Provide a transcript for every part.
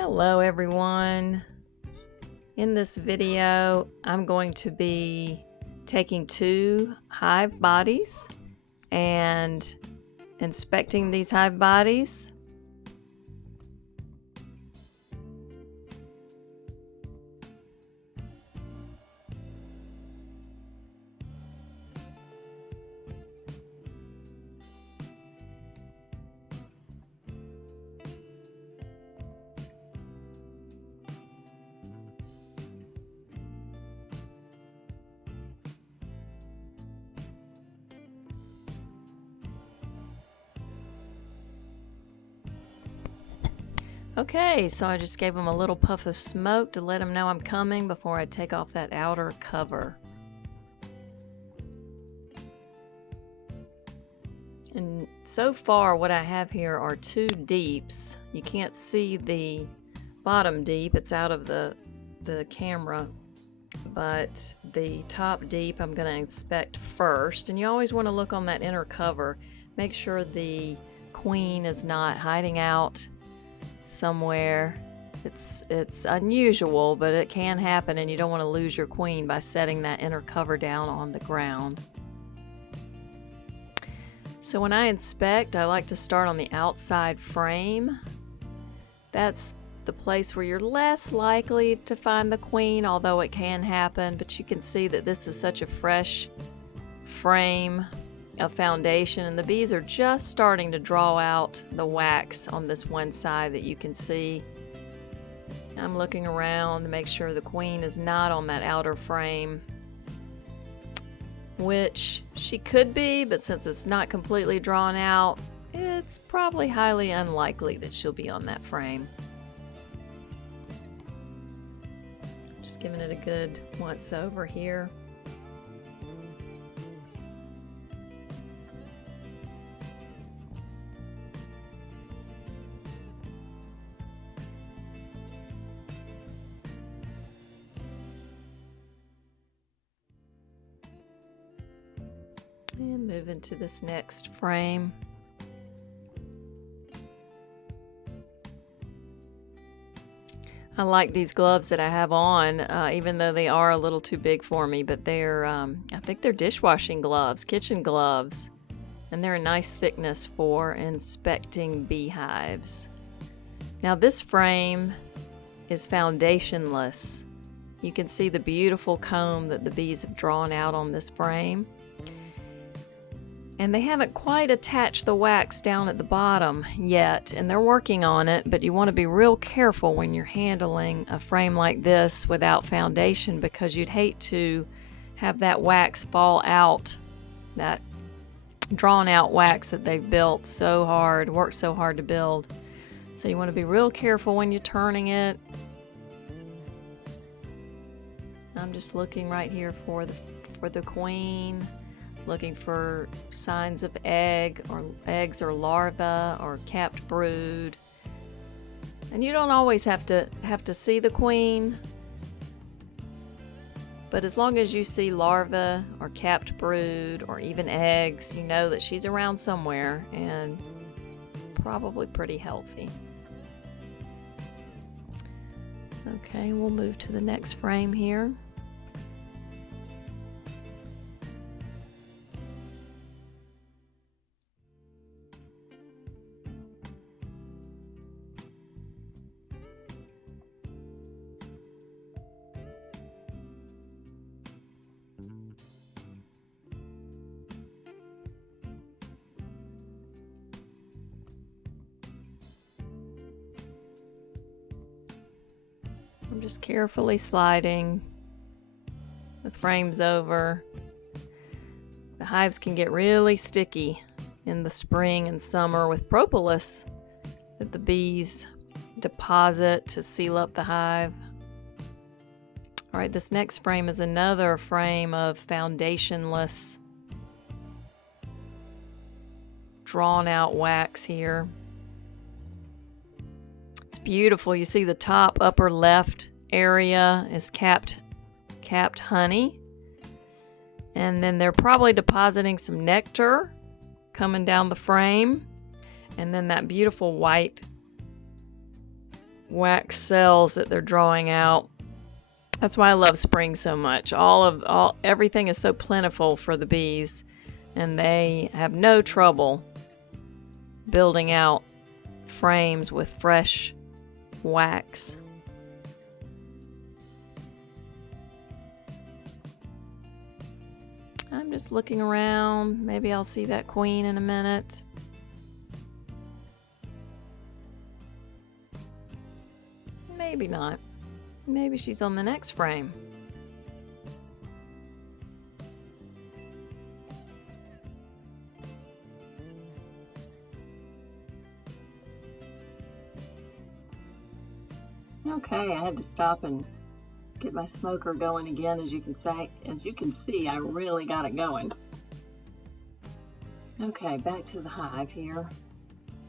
Hello everyone. In this video I'm going to be taking two hive bodies and inspecting these hive bodies. Okay, so I just gave them a little puff of smoke to let them know I'm coming before I take off that outer cover. And so far what I have here are two deeps. You can't see the bottom deep, it's out of the camera, but the top deep I'm going to inspect first. And you always want to look on that inner cover, make sure the queen is not hiding out somewhere. It's unusual, but it can happen, and you don't want to lose your queen by setting that inner cover down on the ground. So when I inspect, I like to start on the outside frame. That's the place where you're less likely to find the queen, although it can happen. But you can see that this is such a fresh frame of foundation, and the bees are just starting to draw out the wax on this one side that you can see. I'm looking around to make sure the queen is not on that outer frame, which she could be, but since it's not completely drawn out, it's probably highly unlikely that she'll be on that frame. Just giving it a good once over here. And move into this next frame. I like these gloves that I have on, even though they are a little too big for me, but they're, I think they're dishwashing gloves, kitchen gloves, and they're a nice thickness for inspecting beehives. Now this frame is foundationless. You can see the beautiful comb that the bees have drawn out on this frame. And they haven't quite attached the wax down at the bottom yet, and they're working on it, but you want to be real careful when you're handling a frame like this without foundation, because you'd hate to have that wax fall out, that drawn out wax that they've built so hard, worked so hard to build. So you want to be real careful when you're turning it. I'm just looking right here for the queen. Looking for signs of eggs or larvae or capped brood. And you don't always have to see the queen, but as long as you see larvae or capped brood or even eggs, you know that she's around somewhere and probably pretty healthy. Okay, we'll move to the next frame here. I'm just carefully sliding the frames over. The hives can get really sticky in the spring and summer with propolis that the bees deposit to seal up the hive. All right, this next frame is another frame of foundationless, drawn out wax here. It's beautiful. You see the top upper left area is capped honey, and then they're probably depositing some nectar coming down the frame, and then that beautiful white wax cells that they're drawing out. That's why I love spring so much. Everything is so plentiful for the bees, and they have no trouble building out frames with fresh wax. I'm just looking around. Maybe I'll see that queen in a minute. Maybe not. Maybe she's on the next frame. Okay, I had to stop and get my smoker going again. As you can see, I really got it going. Okay, back to the hive here.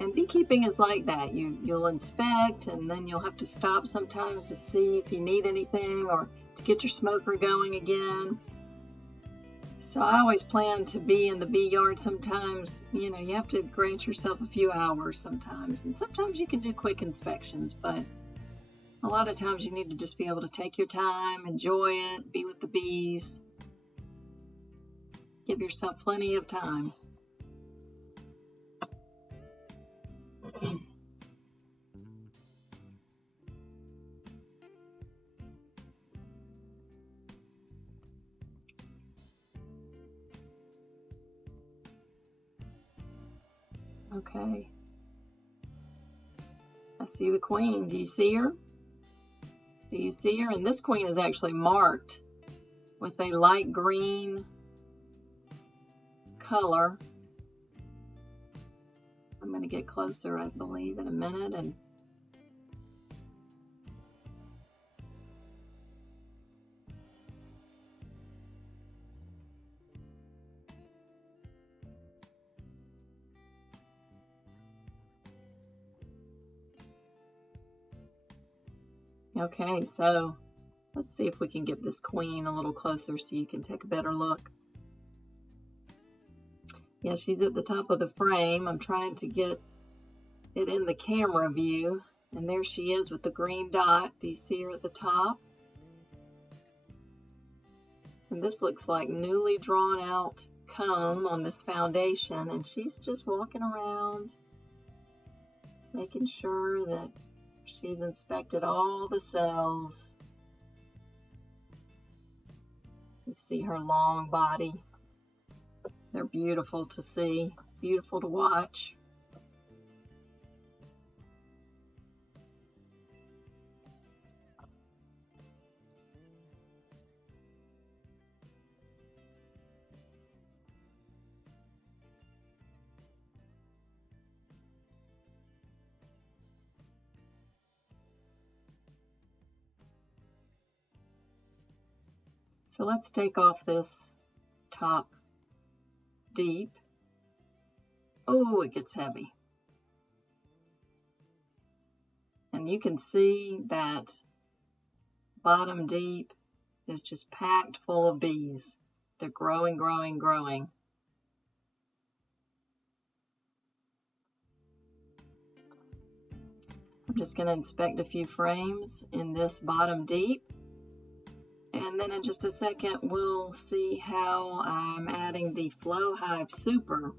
And beekeeping is like that. You'll inspect, and then you'll have to stop sometimes to see if you need anything or to get your smoker going again. So I always plan to be in the bee yard. Sometimes, you have to grant yourself a few hours sometimes. And sometimes you can do quick inspections, but a lot of times you need to just be able to take your time, enjoy it, be with the bees. Give yourself plenty of time. Okay. I see the queen. Do you see her? Do you see her? And this queen is actually marked with a light green color. I'm going to get closer, I believe, in a minute. And okay, so let's see if we can get this queen a little closer so you can take a better look. Yeah, she's at the top of the frame. I'm trying to get it in the camera view. And there she is with the green dot. Do you see her at the top? And this looks like newly drawn out comb on this foundation. And she's just walking around, making sure that she's inspected all the cells. You see her long body. They're beautiful to see, beautiful to watch. So let's take off this top deep. Oh, it gets heavy. And you can see that bottom deep is just packed full of bees. They're growing, growing, growing. I'm just going to inspect a few frames in this bottom deep. And then in just a second, we'll see how I'm adding the Flow Hive Super.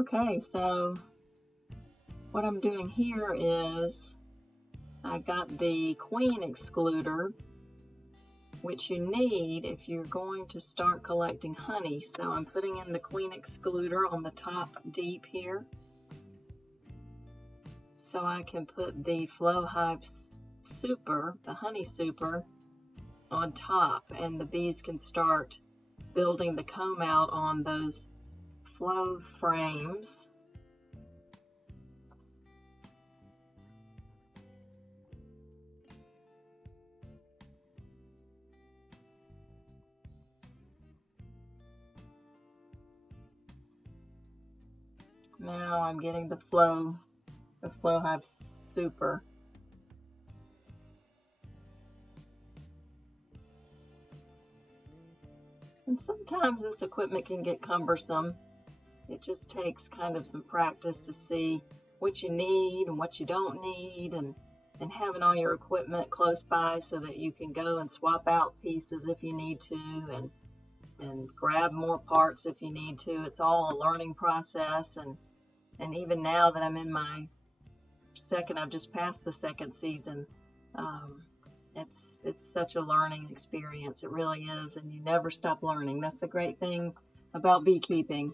Okay, so what I'm doing here is I got the queen excluder, which you need if you're going to start collecting honey. So I'm putting in the queen excluder on the top deep here, so I can put the Flow Hive super, the honey super, on top, and the bees can start building the comb out on those flow frames. Now I'm getting the Flow Hive super. And sometimes this equipment can get cumbersome. It just takes kind of some practice to see what you need and what you don't need, and having all your equipment close by so that you can go and swap out pieces if you need to, and grab more parts if you need to. It's all a learning process, and even now that I'm in my I've just passed the second season, it's such a learning experience. It really is, and you never stop learning. That's the great thing about beekeeping.